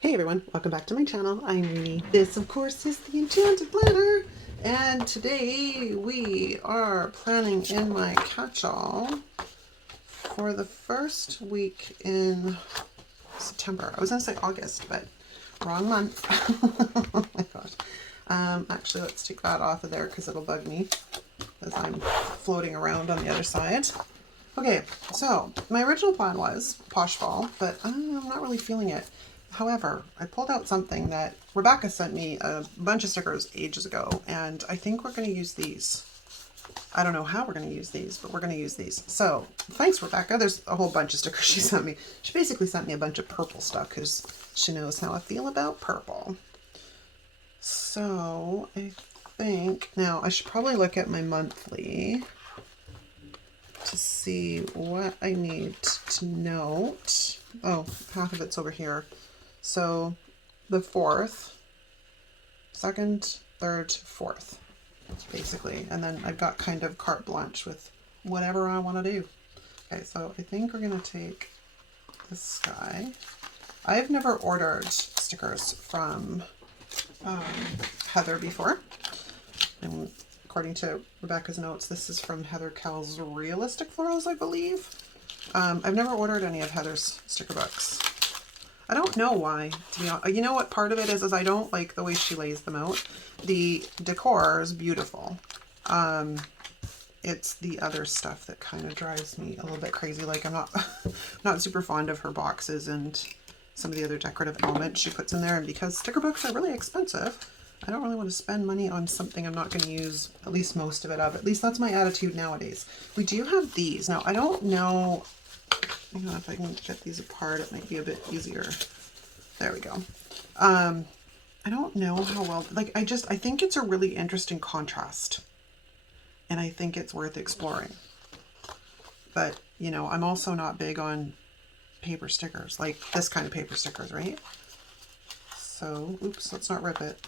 Hey everyone, welcome back to my channel. I'm Rini. This, of course, is the Enchanted Planner, and today we are planning in my catch-all for the first week in September. I was going to say August, but wrong month. Oh my gosh. Actually, let's take that off of there because it'll bug me as I'm floating around on the other side. Okay, so my original plan was Posh Fall, but I'm not really feeling it. However, I pulled out something that Rebecca sent me a bunch of stickers ages ago, and I think we're going to use these. I don't know how we're going to use these, but we're going to use these. So thanks, Rebecca. There's a whole bunch of stickers she sent me. She basically sent me a bunch of purple stuff because she knows how I feel about purple. So I think now I should probably look at my monthly to see what I need to note. Oh, half of it's over here. So the 4th, 2nd, 3rd, 4th, basically. And then I've got kind of carte blanche with whatever I want to do. Okay, so I think we're going to take this guy. I've never ordered stickers from Heather before. And according to Rebecca's notes, this is from Heather Kell's Realistic Florals, I believe. I've never ordered any of Heather's sticker books. I don't know why, to be honest. You know what part of it is I don't like the way she lays them out. The decor is beautiful. It's the other stuff that kind of drives me a little bit crazy. Like I'm not super fond of her boxes and some of the other decorative elements she puts in there. And because sticker books are really expensive, I don't really want to spend money on something I'm not going to use at least most of it of. At least that's my attitude nowadays. We do have these. Now, I don't know, if I can get these apart, it might be a bit easier. There we go. I don't know how well, like, I think it's a really interesting contrast. And I think it's worth exploring. But, I'm also not big on paper stickers, like this kind of paper stickers, right? So, oops, let's not rip it.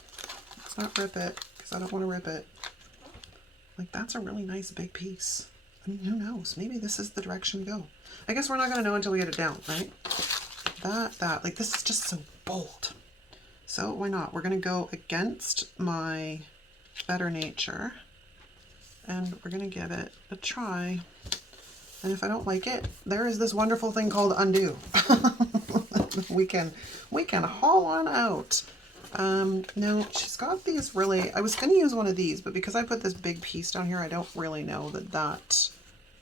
Let's not rip it, because I don't want to rip it. Like, that's a really nice big piece. I mean, who knows? Maybe this is the direction to go. I guess we're not going to know until we get it down, right? Like, this is just so bold. So why not? We're going to go against my better nature, and we're going to give it a try. And if I don't like it, there is this wonderful thing called undo. we can haul on out. No, she's got these really, I was going to use one of these, but because I put this big piece down here, I don't really know that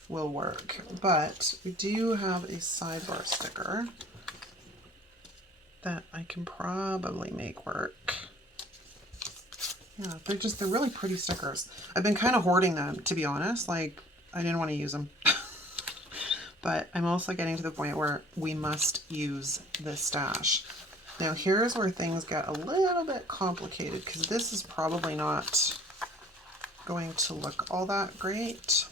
will work. But we do have a sidebar sticker that I can probably make work. Yeah, they're really pretty stickers. I've been kind of hoarding them, to be honest. Like, I didn't want to use them. But I'm also getting to the point where we must use this stash. Now here's where things get a little bit complicated, because this is probably not going to look all that great.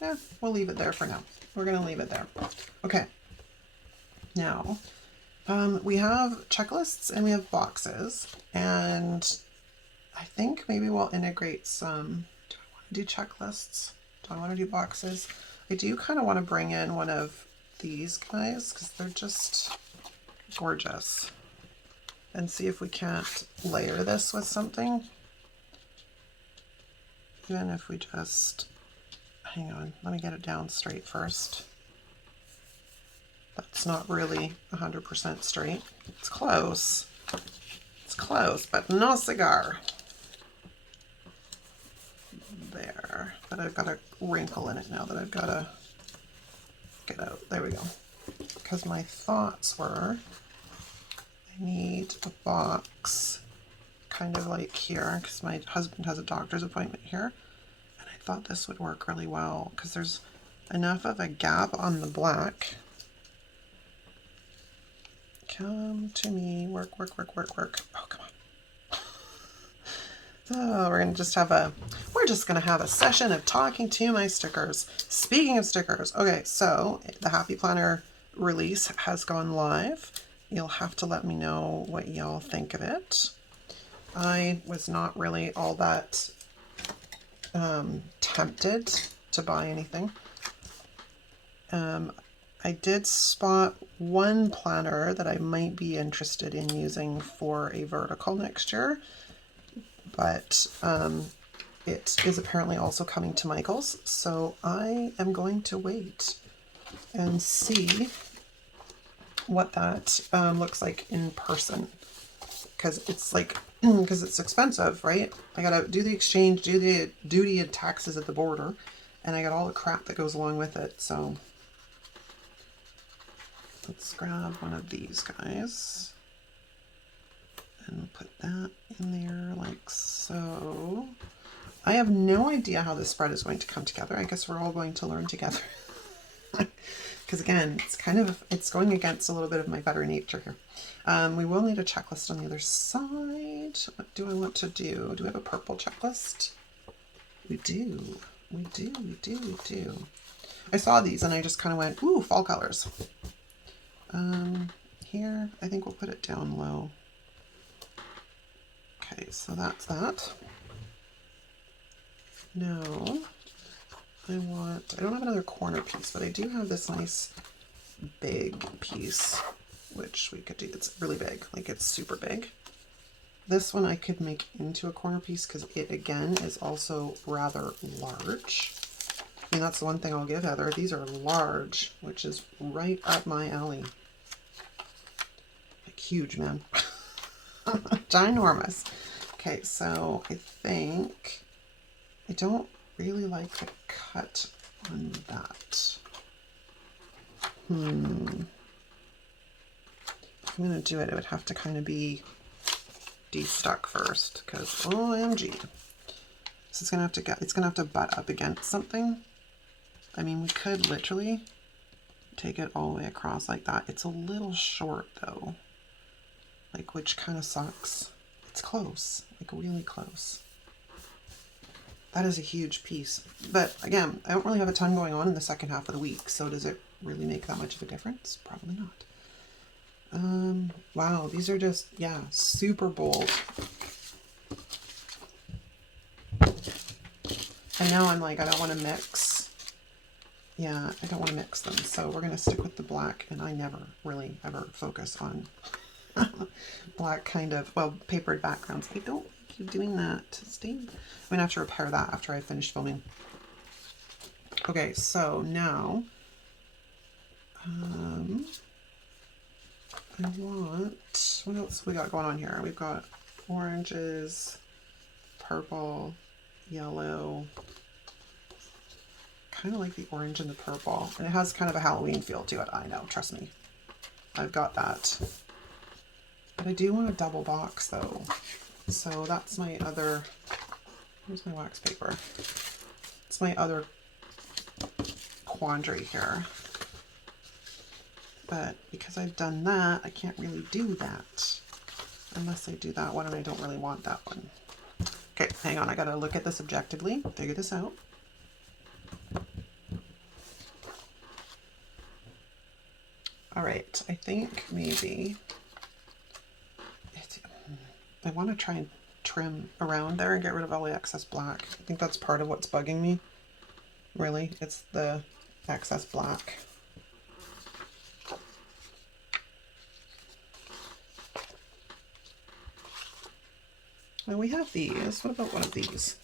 Yeah, we'll leave it there for now. We're going to leave it there. Okay. Now, we have checklists and we have boxes, and I think maybe we'll integrate some. Do I want to do checklists? Do I want to do boxes? I do kind of want to bring in one of these guys because they're just gorgeous, and see if we can't layer this with something. Even if we just, hang on, let me get it down straight first. That's not really 100% straight. It's close. It's close, but no cigar. There, but I've got a wrinkle in it now that I've got to get out. There we go. Because my thoughts were, I need a box kind of like here, because my husband has a doctor's appointment here, and I thought this would work really well because there's enough of a gap on the black. Come to me, work, work, work, work, work. Oh, come on. So we're just gonna have a session of talking to my stickers. Speaking of stickers, okay, so the Happy Planner release has gone live. You'll have to let me know what y'all think of it. I was not really all that tempted to buy anything. I did spot one planner that I might be interested in using for a vertical next year, but it is apparently also coming to Michael's, so I am going to wait and see what that looks like in person, because it's like, because it's expensive, right? I gotta do the exchange, do the duty and taxes at the border, and I got all the crap that goes along with it. So let's grab one of these guys and put that in there like so. I have no idea how this spread is going to come together. I guess we're all going to learn together. Because again, it's going against a little bit of my better nature here. We will need a checklist on the other side. What do I want to do? Do we have a purple checklist? We do. We do, we do, we do. I saw these and I just kind of went, ooh, fall colors. Here, I think we'll put it down low. Okay, so that's that. Now, I don't have another corner piece, but I do have this nice big piece, which we could do. It's really big, like it's super big. This one I could make into a corner piece because it, again, is also rather large. I mean, that's the one thing I'll give Heather. These are large, which is right up my alley. Like huge, man. Ginormous. Okay, so I think I don't really like the cut on that. If I'm gonna do it, it would have to kind of be de-stuck first, because OMG. So it's gonna have to butt up against something. I mean, we could literally take it all the way across like that. It's a little short though, like, which kind of sucks. It's close, like really close. That is a huge piece. But again, I don't really have a ton going on in the second half of the week, so does it really make that much of a difference? Probably not. Wow, these are just, yeah, super bold. And now I'm like, I don't want to mix. Yeah, I don't want to mix them. So we're going to stick with the black, and I never really ever focus on black kind of, well, papered backgrounds. I don't keep doing that. I'm gonna have to repair that after I finish filming. Okay, so now I want, what else we got going on here? We've got oranges, purple, yellow. Kind of like the orange and the purple, and it has kind of a Halloween feel to it. I know, trust me, I've got that. But I do want a double box though, so that's my other, where's my wax paper? It's my other quandary here. But because I've done that, I can't really do that unless I do that one, and I don't really want that one. Okay, hang on, I gotta look at this objectively, figure this out. All right, I think maybe I want to try and trim around there and get rid of all the excess black. I think that's part of what's bugging me. Really, it's the excess black. Now we have these. What about one of these?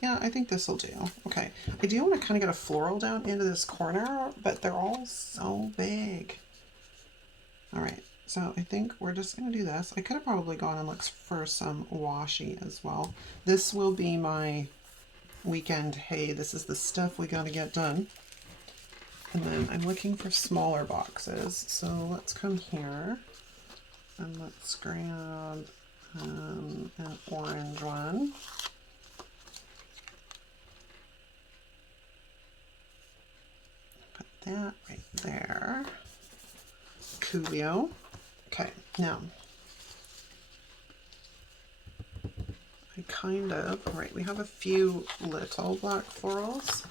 Yeah, I think this will do. Okay, I do want to kind of get a floral down into this corner, but they're all so big. All right, so I think we're just going to do this. I could have probably gone and looked for some washi as well. This will be my weekend, hey, this is the stuff we got to get done. And then I'm looking for smaller boxes. So let's come here and let's grab an orange one. Put that right there. Coolio. Okay, now I kind of, right, we have a few little black florals,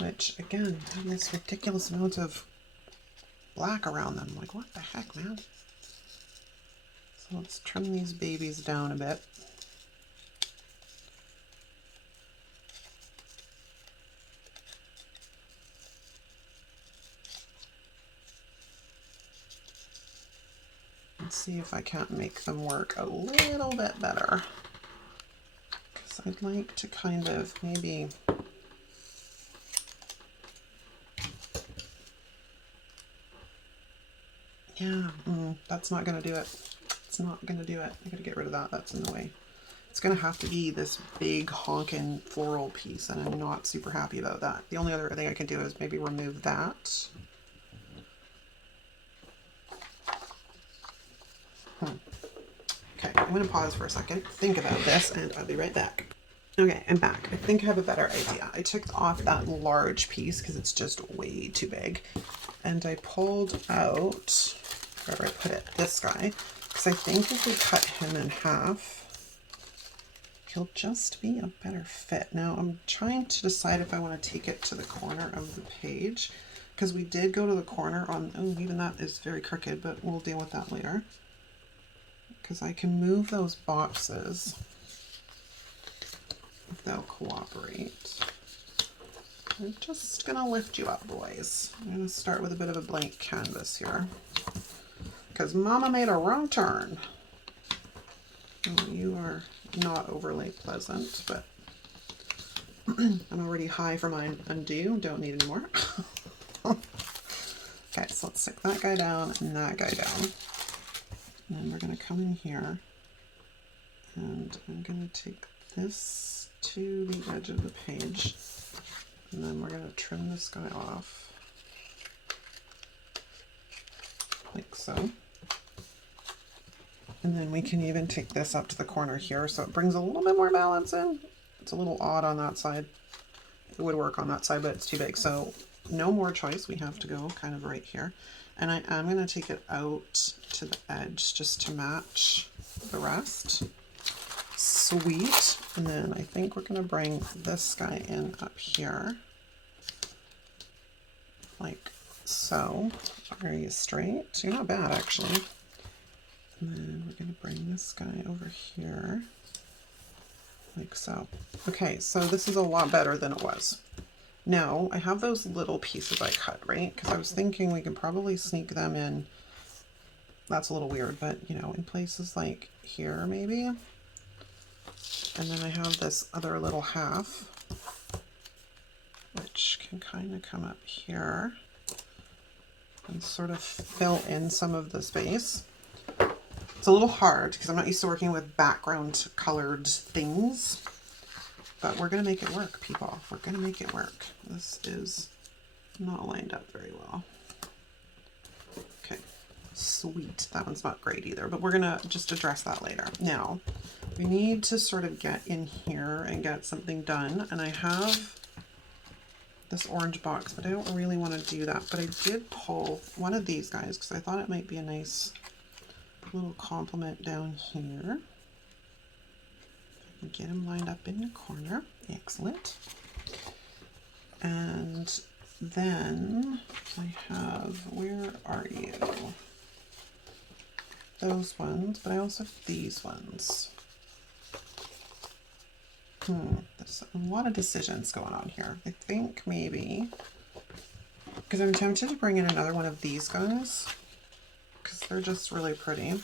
which again have this ridiculous amount of black around them. Like, what the heck, man? So let's trim these babies down a bit. Let's see if I can't make them work a little bit better. Because I'd like to kind of maybe... Yeah, that's not going to do it. It's not going to do it. I got to get rid of that. That's in the way. It's going to have to be this big honkin' floral piece, and I'm not super happy about that. The only other thing I can do is maybe remove that. Okay, I'm going to pause for a second, think about this, and I'll be right back. Okay, I'm back. I think I have a better idea. I took off that large piece because it's just way too big. And I pulled out, wherever I put it, this guy. Because I think if we cut him in half, he'll just be a better fit. Now I'm trying to decide if I want to take it to the corner of the page. Because we did go to the corner on, oh, even that is very crooked, but we'll deal with that later. Because I can move those boxes if they'll cooperate. I'm just gonna lift you up, boys. I'm gonna start with a bit of a blank canvas here. Because Mama made a wrong turn. Oh, you are not overly pleasant, but I'm already high for my undo. Don't need any more. Okay, so let's stick that guy down and that guy down. And then we're going to come in here and I'm going to take this to the edge of the page and then we're going to trim this guy off like so. And then we can even take this up to the corner here so it brings a little bit more balance in. It's a little odd on that side. It would work on that side, but it's too big. So no more choice. We have to go kind of right here. And I am going to take it out to the edge just to match the rest. Sweet. And then I think we're going to bring this guy in up here. Like so. Very straight. You're not bad, actually. And then we're going to bring this guy over here. Like so. Okay, so this is a lot better than it was. Now, I have those little pieces I cut, right? Because I was thinking we could probably sneak them in. That's a little weird, but, you know, in places like here, maybe. And then I have this other little half, which can kind of come up here and sort of fill in some of the space. It's a little hard because I'm not used to working with background colored things. But we're going to make it work, people. We're going to make it work. This is not lined up very well. Okay, sweet. That one's not great either, but we're going to just address that later. Now, we need to sort of get in here and get something done. And I have this orange box, but I don't really want to do that. But I did pull one of these guys because I thought it might be a nice little compliment down here. Get him lined up in the corner. Excellent. And then I have, where are you? Those ones, but I also have these ones. There's a lot of decisions going on here. I think maybe, because I'm tempted to bring in another one of these guys, because they're just really pretty.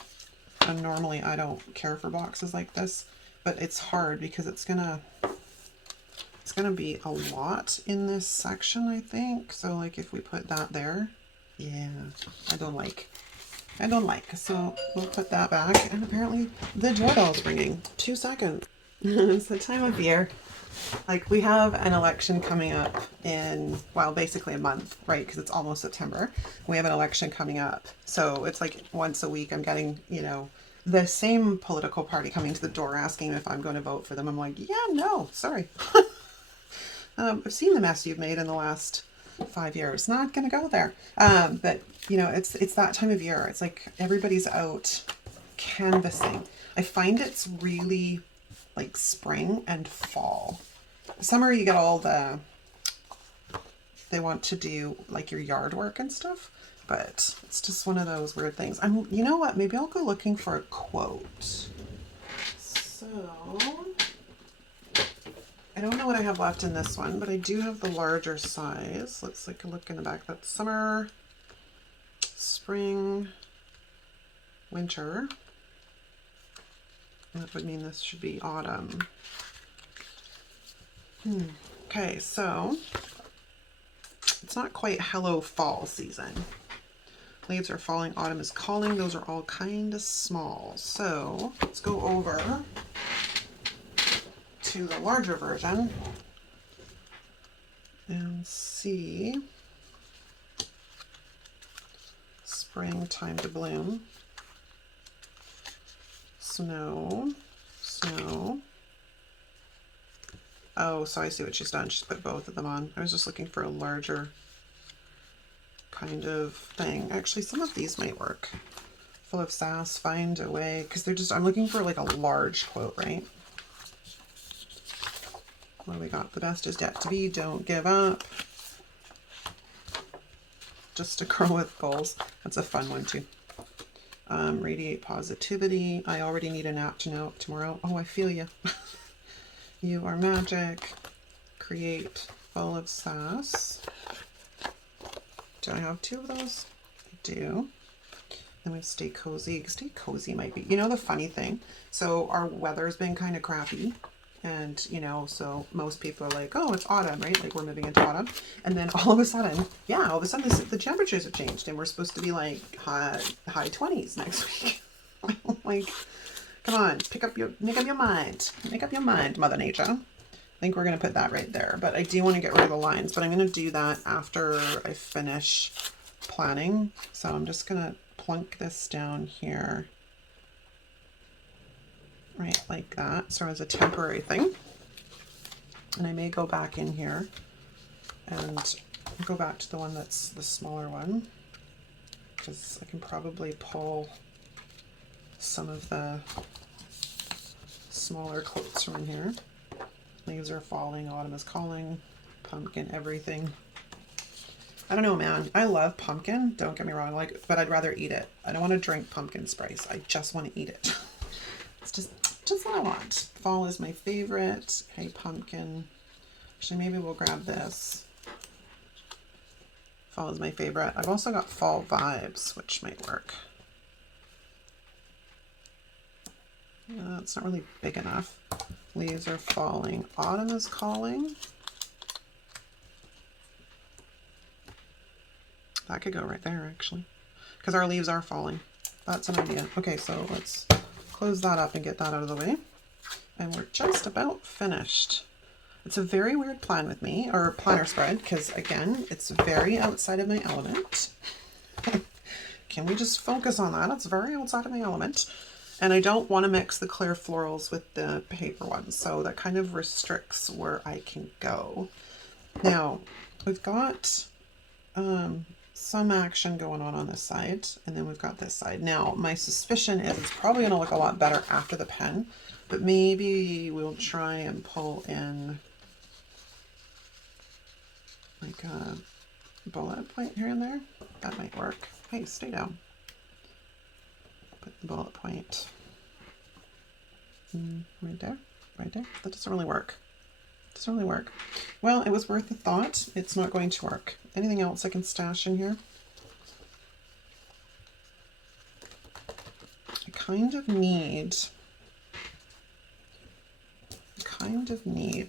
And normally I don't care for boxes like this. But it's hard because it's gonna be a lot in this section, I think. So like if we put that there, yeah, I don't like. So we'll put that back. And apparently the doorbell's ringing. 2 seconds. It's the time of year. Like we have an election coming up in, well, basically a month, right? Because it's almost September. We have an election coming up. So it's like once a week I'm getting, you know, the same political party coming to the door asking if I'm going to vote for them. I'm like, yeah, no, sorry. I've seen the mess you've made in the last 5 years. Not going to go there. But, you know, it's that time of year. It's like everybody's out canvassing. I find it's really like spring and fall. Summer, you get all the, they want to do like your yard work and stuff. But it's just one of those weird things. You know what? Maybe I'll go looking for a quote. So, I don't know what I have left in this one, but I do have the larger size. Let's take a look in the back. That's summer, spring, winter. That would mean this should be autumn. Okay, so it's not quite hello fall season. Leaves are falling, autumn is calling. Those are all kind of small. So let's go over to the larger version and see. Spring, time to bloom. Snow, snow. Oh, so I see what she's done. She's put both of them on. I was just looking for a larger kind of thing. Actually, some of these might work. Full of sass, find a way. Because they're just, I'm looking for like a large quote, right? What do we got? The best is yet to be. Don't give up. Just a girl with goals. That's a fun one too. Radiate positivity. I already need a nap tomorrow. Oh, I feel you. You are magic. Create. Full of sass. Do I have two of those? I do. Then we have stay cozy. Stay cozy might be. You know the funny thing? So our weather's been kind of crappy. And, you know, so most people are like, oh, it's autumn, right? Like we're moving into autumn. And then all of a sudden, the temperatures have changed and we're supposed to be like high 20s next week. Like, come on, make up your mind. Make up your mind, Mother Nature. I think we're going to put that right there. But I do want to get rid of the lines, but I'm going to do that after I finish planning. So I'm just going to plunk this down here. Right, like that, so as a temporary thing. And I may go back in here and go back to the one that's the smaller one, because I can probably pull some of the smaller quotes from in here. Leaves are falling, autumn is calling, pumpkin, everything. I don't know, man. I love pumpkin, don't get me wrong, but I'd rather eat it. I don't want to drink pumpkin spice. I just want to eat it. It's just what I want. Fall is my favorite. Hey, pumpkin. Actually, maybe we'll grab this. Fall is my favorite. I've also got fall vibes, which might work. It's not really big enough. Leaves are falling. Autumn is calling. That could go right there, actually, because our leaves are falling. That's an idea. Okay, so let's close that up and get that out of the way. And we're just about finished. It's a very weird plan with me, or planner spread, because again, it's very outside of my element. Can we just focus on that? It's very outside of my element. And I don't want to mix the clear florals with the paper ones, so that kind of restricts where I can go. Now, we've got some action going on this side, and then we've got this side. Now, my suspicion is it's probably going to look a lot better after the pen, but maybe we'll try and pull in like a bullet point here and there. That might work. Hey, stay down. Put the bullet point right there, right there. That doesn't really work. Doesn't really work. Well, it was worth a thought. It's not going to work. Anything else I can stash in here? I kind of need.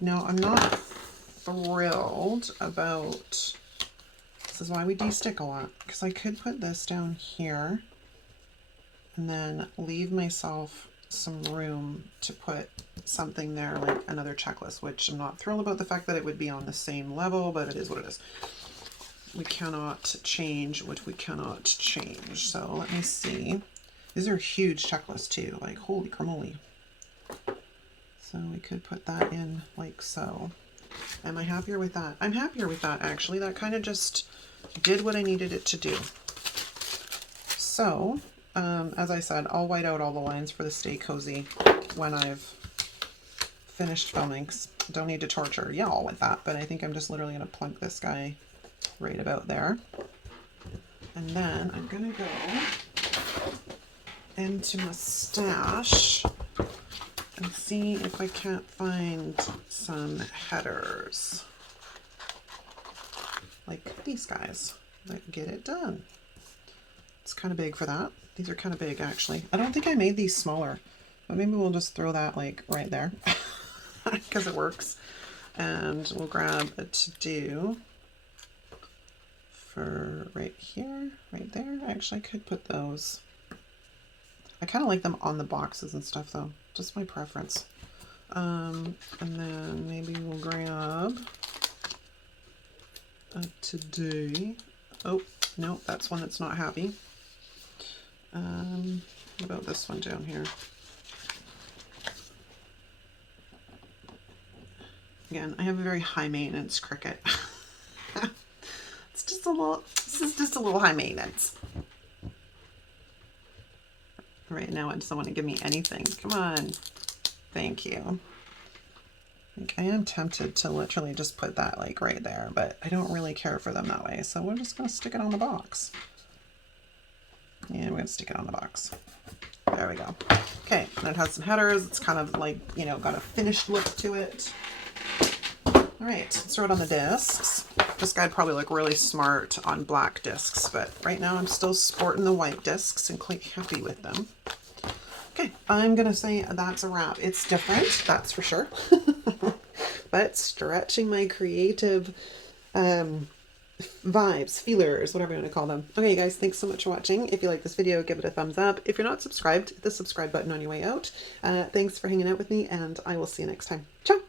Now, I'm not thrilled about, this is why we de-stick a lot, because I could put this down here and then leave myself some room to put something there, like another checklist, which I'm not thrilled about the fact that it would be on the same level, but it is what it is. We cannot change what we cannot change. So let me see. These are huge checklists too, like holy cramoly. So we could put that in like so. Am I happier with that? I'm happier with that, actually. That kind of just did what I needed it to do. So, as I said, I'll white out all the lines for the Stay Cozy when I've finished filming. Don't need to torture y'all with that, but I think I'm just literally going to plunk this guy right about there. And then I'm going to go into my stash and see if I can't find some headers like these guys that get it done. It's kind of big for that. These are kind of big, actually. I don't think I made these smaller, but maybe we'll just throw that like right there because it works. And we'll grab a to-do for right here, right there. Actually, I could put those. I kind of like them on the boxes and stuff though, just my preference. And then maybe we'll grab a today. Oh, no, that's one that's not happy. What about this one down here? Again, I have a very high maintenance Cricut. It's just a little, this is just a little high maintenance. Right now, I just don't want to give me anything. Come on. Thank you. Like, I am tempted to literally just put that like right there, but I don't really care for them that way. So we're just going to stick it on the box. And we're going to stick it on the box. There we go. Okay, and it has some headers. It's kind of like, you know, got a finished look to it. All right, let's throw it on the discs. This guy'd probably look really smart on black discs, but right now I'm still sporting the white discs and quite happy with them. Okay, I'm gonna say that's a wrap. It's different, that's for sure. But stretching my creative vibes, feelers, whatever you want to call them. Okay, you guys, thanks so much for watching. If you like this video, give it a thumbs up. If you're not subscribed, hit the subscribe button on your way out. Thanks for hanging out with me, and I will see you next time. Ciao!